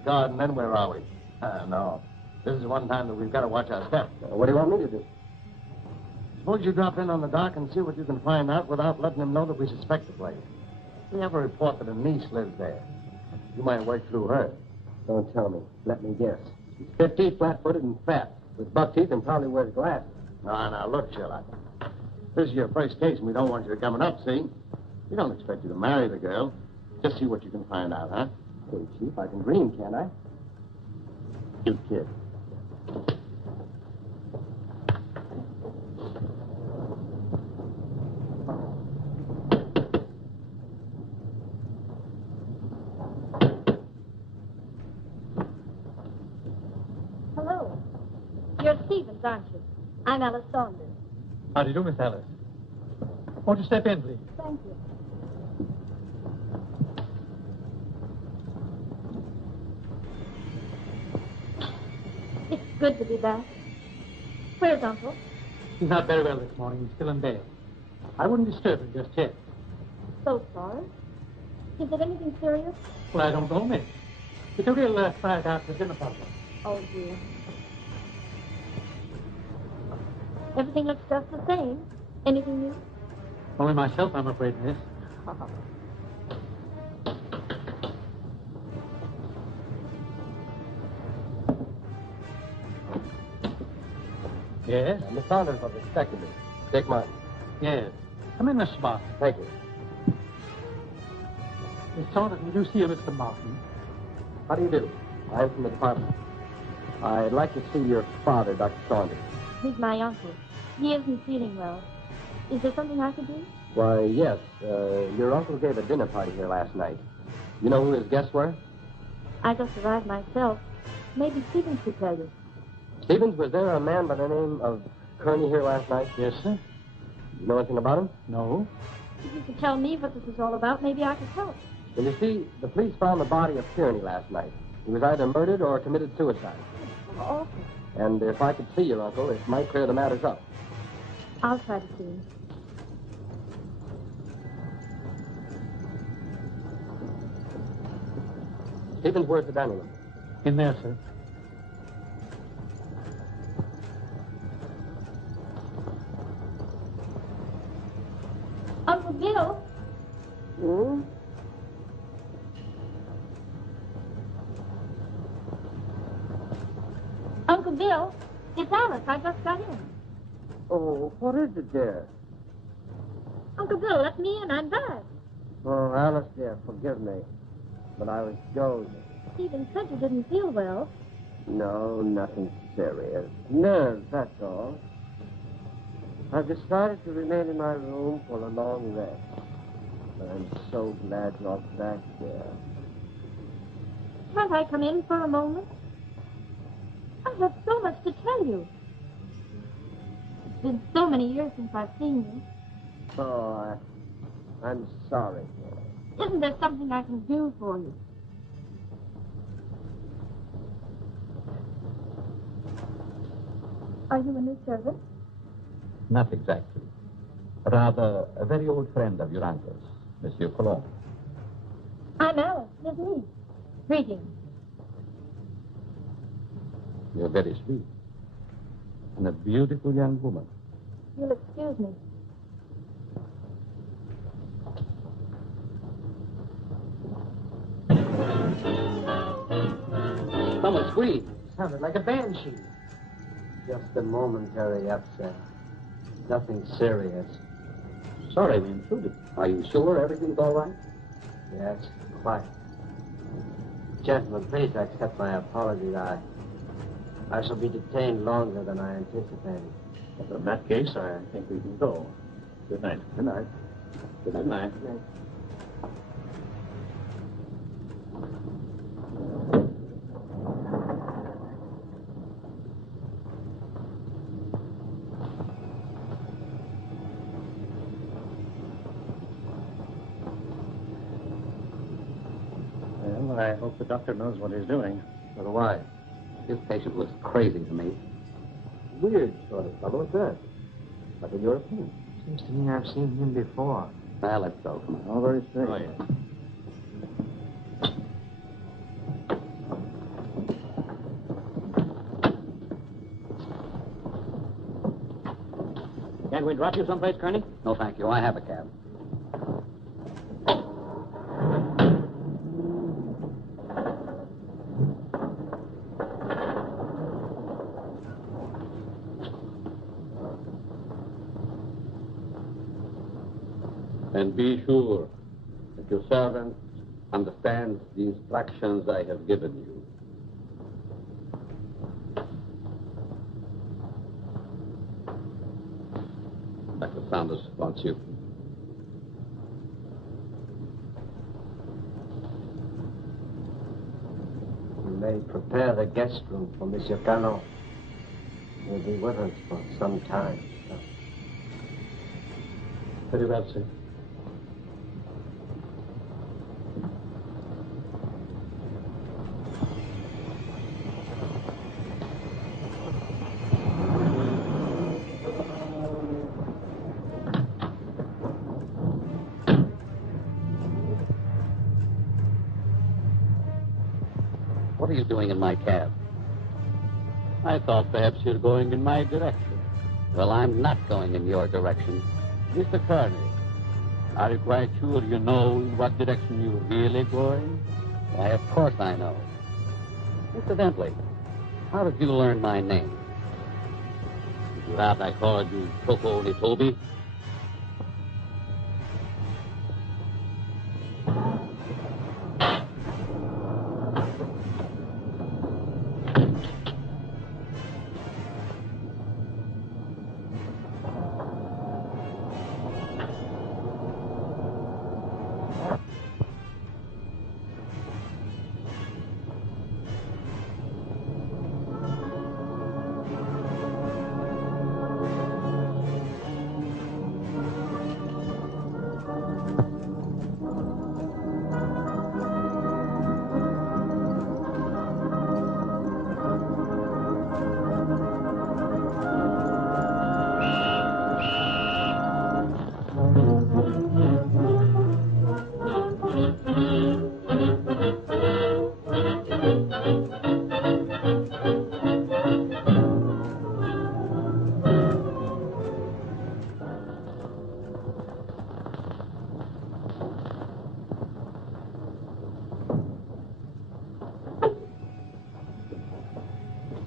God, and then where are we? No. This is one time that we've got to watch our step. What do you want me to do? Suppose you drop in on the dock and see what you can find out without letting him know that we suspect the place. We have a report that a niece lives there. You might work through her. Don't tell me. Let me guess. She's 50, flat-footed, and fat, with buck teeth and probably wears glasses. Now, look, Sherlock. This is your first case, and we don't want you coming up, see? We don't expect you to marry the girl. Just see what you can find out, huh? Hey, Chief, I can dream, can't I? You kid. Hello. You're Stevens, aren't you? I'm Alice Saunders. How do you do, Miss Alice? Won't you step in, please? Thank you. It's good to be back. Where's Uncle? He's not very well this morning. He's still in bed. I wouldn't disturb him just yet. So sorry. Is it anything serious? Well, I don't know, miss. It's a real fried out for dinner party. Oh, dear. Everything looks just the same. Anything new? Only myself, I'm afraid, miss. Yes? Miss Saunders was expecting me. Dick Martin. Yes. Come in, Mr. Martin. Thank you. Miss Saunders, did you see Mr. Martin? How do you do? I'm from the department. I'd like to see your father, Dr. Saunders. He's my uncle. He isn't feeling well. Is there something I could do? Why, yes. Your uncle gave a dinner party here last night. You know who his guests were? I just arrived myself. Maybe Stevens could tell you. Stevens, was there a man by the name of Kearney here last night? Yes, sir. You know anything about him? No. If you could tell me what this is all about, maybe I could help. Well, you see, the police found the body of Kearney last night. He was either murdered or committed suicide. Oh, awful. And if I could see your uncle, it might clear the matters up. I'll try to see him. Stevens, where's the dining room? In there, sir. Uncle Bill? Hmm? Uncle Bill, it's Alice. I just got in. Oh, what is it, dear? Uncle Bill, let me in. I'm back. Oh, Alice, dear, forgive me. But I was dozing. Stephen said you didn't feel well. No, nothing serious. Nerves, that's all. I've decided to remain in my room for a long rest. But I'm so glad you're back there. Can't I come in for a moment? I have so much to tell you. It's been so many years since I've seen you. Oh, I'm sorry. Isn't there something I can do for you? Are you a new servant? Not exactly. Rather, a very old friend of your uncle's, Monsieur Colomb. I'm Alice, his niece. Greetings. You're very sweet. And a beautiful young woman. You'll excuse me. Someone screamed. Sounded like a banshee. Just a momentary upset. Nothing serious. Sorry we intruded. Are you sure everything's all right? Yes, quite. Gentlemen, please accept my apologies. I shall be detained longer than I anticipated. Well, in that case, I think we can go. Good night. Good night. Good night. Good night. Well, I hope the doctor knows what he's doing. So do I. This patient looks crazy to me. Weird sort of fellow at that. Like a European. Seems to me I've seen him before. Well, let's go. Come on. Oh, very strange. Oh, yeah. Can't we drop you someplace, Kearney? No, thank you. I have a cab. And be sure that your servant understands the instructions I have given you. Dr. Saunders wants you. You may prepare the guest room for Monsieur Canon. He'll be with us for some time. Very well, sir. What are you doing in my cab? I thought perhaps you're going in my direction. Well, I'm not going in your direction. Mr. Kearney, are you quite sure you know in what direction you're really going? Why, of course I know. Incidentally, how did you learn my name? Did you doubt I called you Choco Toby?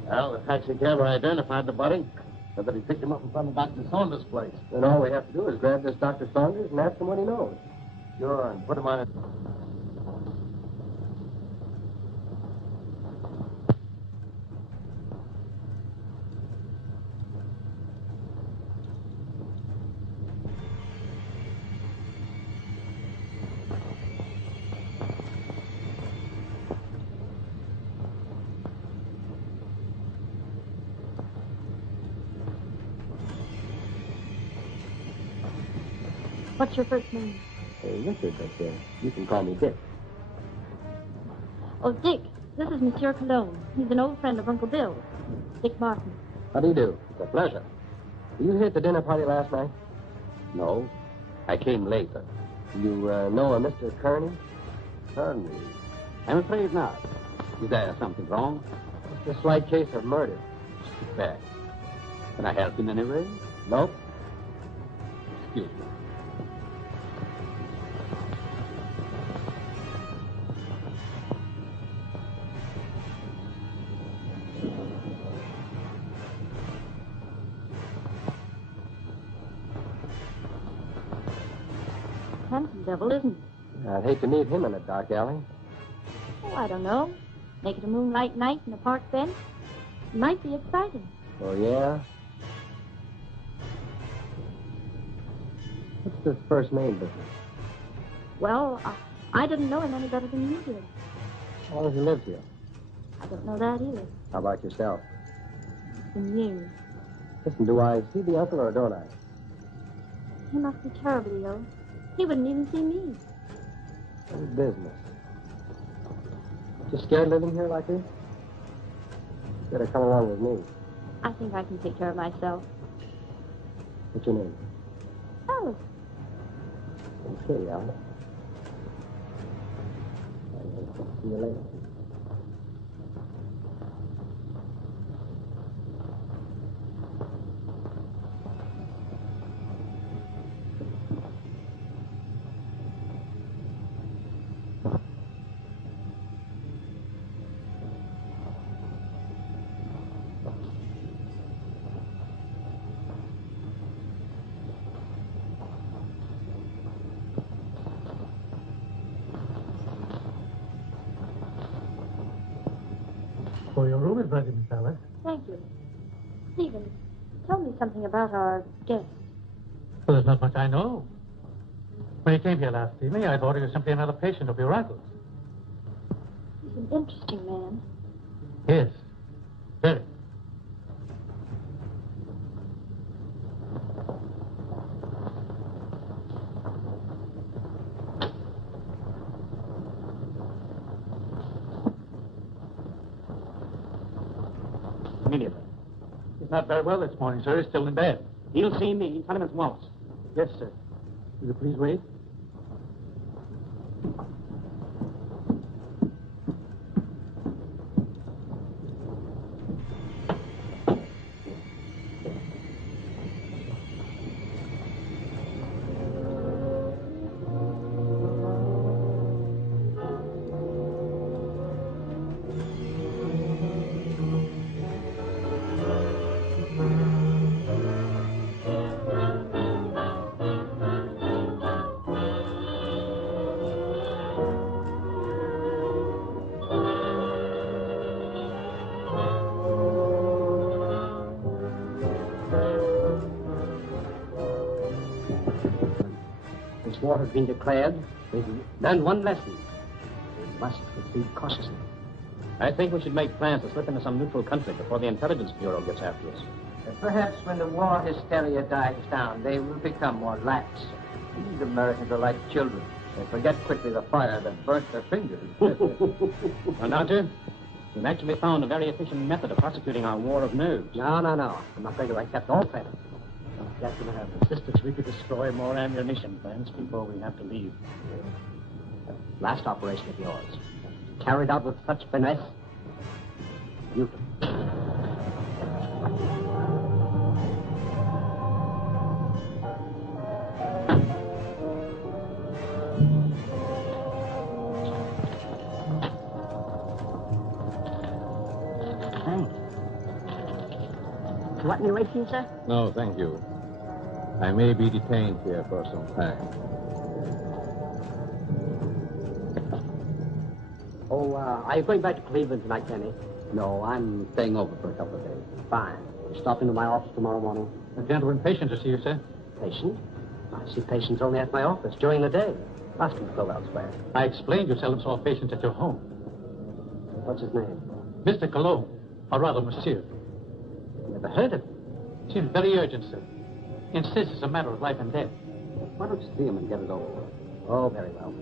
Well, the taxi cabber identified the body. Said that he picked him up in front of Dr. Saunders' place. Then all we have to do is grab this Dr. Saunders and ask him what he knows. Sure, and put him on it. What's your first name? Richard, but you can call me Dick. Oh, Dick. This is Monsieur Cologne. He's an old friend of Uncle Bill's. Dick Martin. How do you do? It's a pleasure. Were you here at the dinner party last night? No, I came later. You know a Mr. Kearney? Kearney? I'm afraid not. Is there something wrong? Just a slight case of murder. Too bad. Can I help in any way? Nope. Excuse me. Handsome devil, isn't he? I'd hate to meet him in a dark alley. Oh, I don't know. Make it a moonlight night in a park bench. It might be exciting. Oh, yeah? What's this first name business? Well, I didn't know him any better than you did. How long has he lived here? I don't know that either. How about yourself? In years. Listen, do I see the uncle or don't I? He must be terribly ill. He wouldn't even see me. What business? You scared living here like this? Better come along with me. I think I can take care of myself. What's your name? Alice. Okay, Alice. See you later. Oh, your room is ready, Miss Alice. Thank you. Stephen, tell me something about our guest. Well, there's not much I know. When he came here last evening, I thought he was simply another patient of your uncle's. He's an interesting man. Yes, very. Immediately. He's not very well this morning, sir. He's still in bed. He'll see me. Tell him it's Wallace. Yes, sir. Will you please wait? This war has been declared. We've learned one lesson. We must proceed cautiously. I think we should make plans to slip into some neutral country before the Intelligence Bureau gets after us. Perhaps when the war hysteria dies down, they will become more lax. These Americans are like children. They forget quickly the fire that burnt their fingers. Well, Doctor, we've actually found a very efficient method of prosecuting our war of nerves. No. I'm not going to accept all credit. Just going to have assistance. We could destroy more ammunition plants before we have to leave. Last operation of yours, carried out with such finesse, beautiful. Thanks. You want any racing, sir? No, thank you. I may be detained here for some time. Oh, are you going back to Cleveland tonight, Kenny? No, I'm staying over for a couple of days. Fine. You stop into my office tomorrow morning. A gentleman patient to see you, sir. Patient? I see patients only at my office during the day. Ask him to go elsewhere. I explained you seldom saw patients at your home. What's his name? Mr. Cologne, or rather, Monsieur. Never heard of him. Seems very urgent, sir. Insists it's a matter of life and death. Why don't you see him and get it over with? Oh, very well.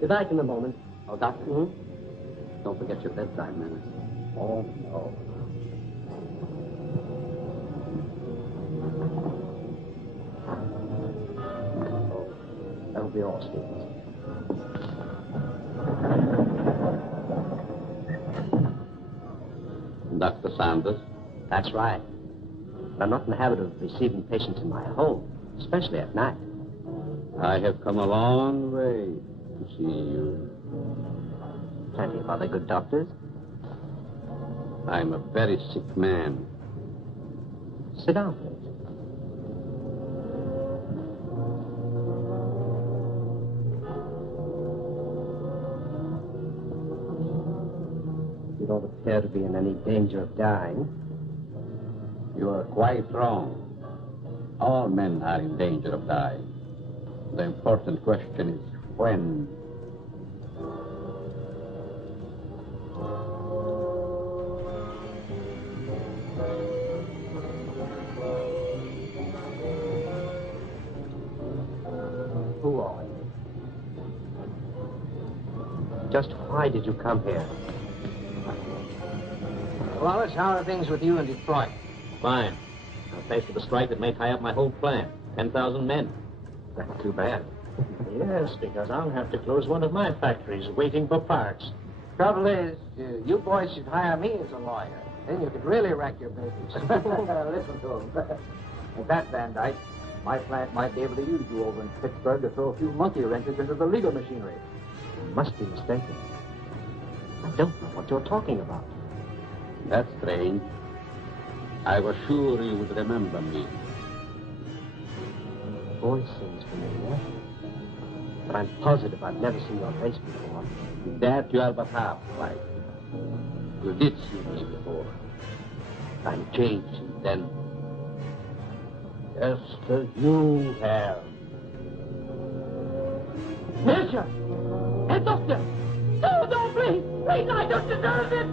Be back in a moment. Oh, Doctor, don't forget your bedside manners. Oh, no. Oh, that'll be all, Stevens. Dr. Sanders? That's right. But I'm not in the habit of receiving patients in my home, especially at night. I have come a long way to see you. Plenty of other good doctors. I'm a very sick man. Sit down, please. You don't appear to be in any danger of dying. You are quite wrong. All men are in danger of dying. The important question is when. Who are you? Just why did you come here? Wallace, how are things with you in Detroit? Fine. I'm faced with a strike that may tie up my whole plant. 10,000 men. That's too bad. Yes, because I'll have to close one of my factories waiting for parts. Trouble is, you boys should hire me as a lawyer. Then you could really wreck your business. Listen to him. At that, Van Dyke, my plant might be able to use you over in Pittsburgh to throw a few monkey wrenches into the legal machinery. You must be mistaken. I don't know what you're talking about. That's strange. I was sure you would remember me. The voice seems familiar, but I'm positive I've never seen your face before. That you are but half right. You did see me before. I changed since then. Just as you have. Major! Hey, doctor! No, don't, please! Please, I don't deserve it!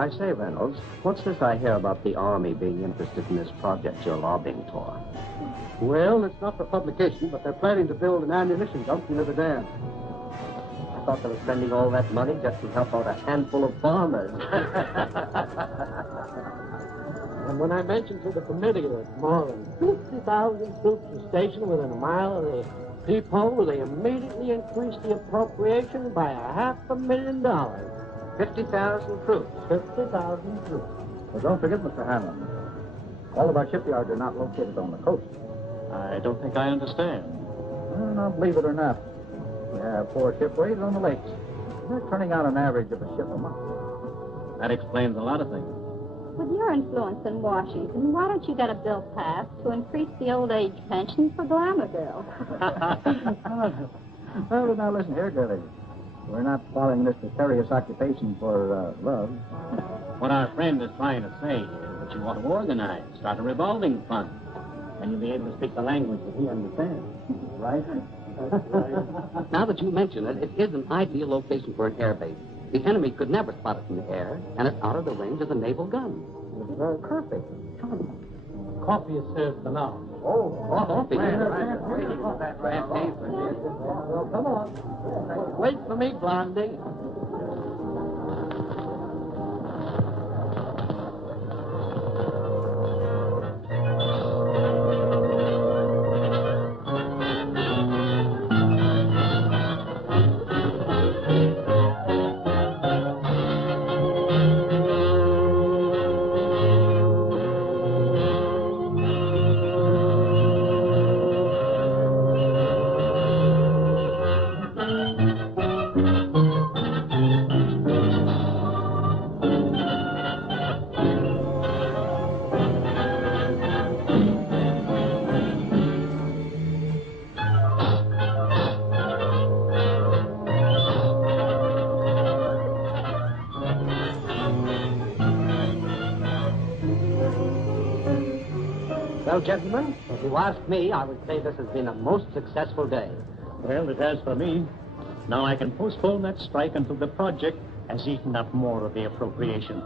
I say, Reynolds, what's this I hear about the Army being interested in this project you're lobbying for? Well, it's not for publication, but they're planning to build an ammunition dump near the dam. I thought they were spending all that money just to help out a handful of farmers. And when I mentioned to the committee that more than 50,000 troops were stationed within a mile of the peephole, they immediately increased the appropriation by $500,000. 50,000 troops. 50,000 troops. Well, don't forget, Mr. Hanlon, all of our shipyards are not located on the coast. I don't think I understand. Well, now, believe it or not, we have 4 shipways on the lakes. They're turning out an average of a ship a month. That explains a lot of things. With your influence in Washington, why don't you get a bill passed to increase the old age pension for glamour girls? Well, now listen here, girlie. We're not following this precarious occupation for love. What our friend is trying to say is that you want to organize, start a revolving fund, and you'll be able to speak the language that he understands. Right? Now that you mention it, it is an ideal location for an air base. The enemy could never spot it from the air, and it's out of the range of the naval guns. It's perfect. Coffee is served for now. Oh, coffee. Well, come on. Wait for me, Blondie. Well, gentlemen, if you ask me, I would say this has been a most successful day. Well, it has for me. Now I can postpone that strike until the project has eaten up more of the appropriation.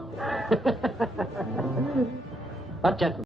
But, gentlemen,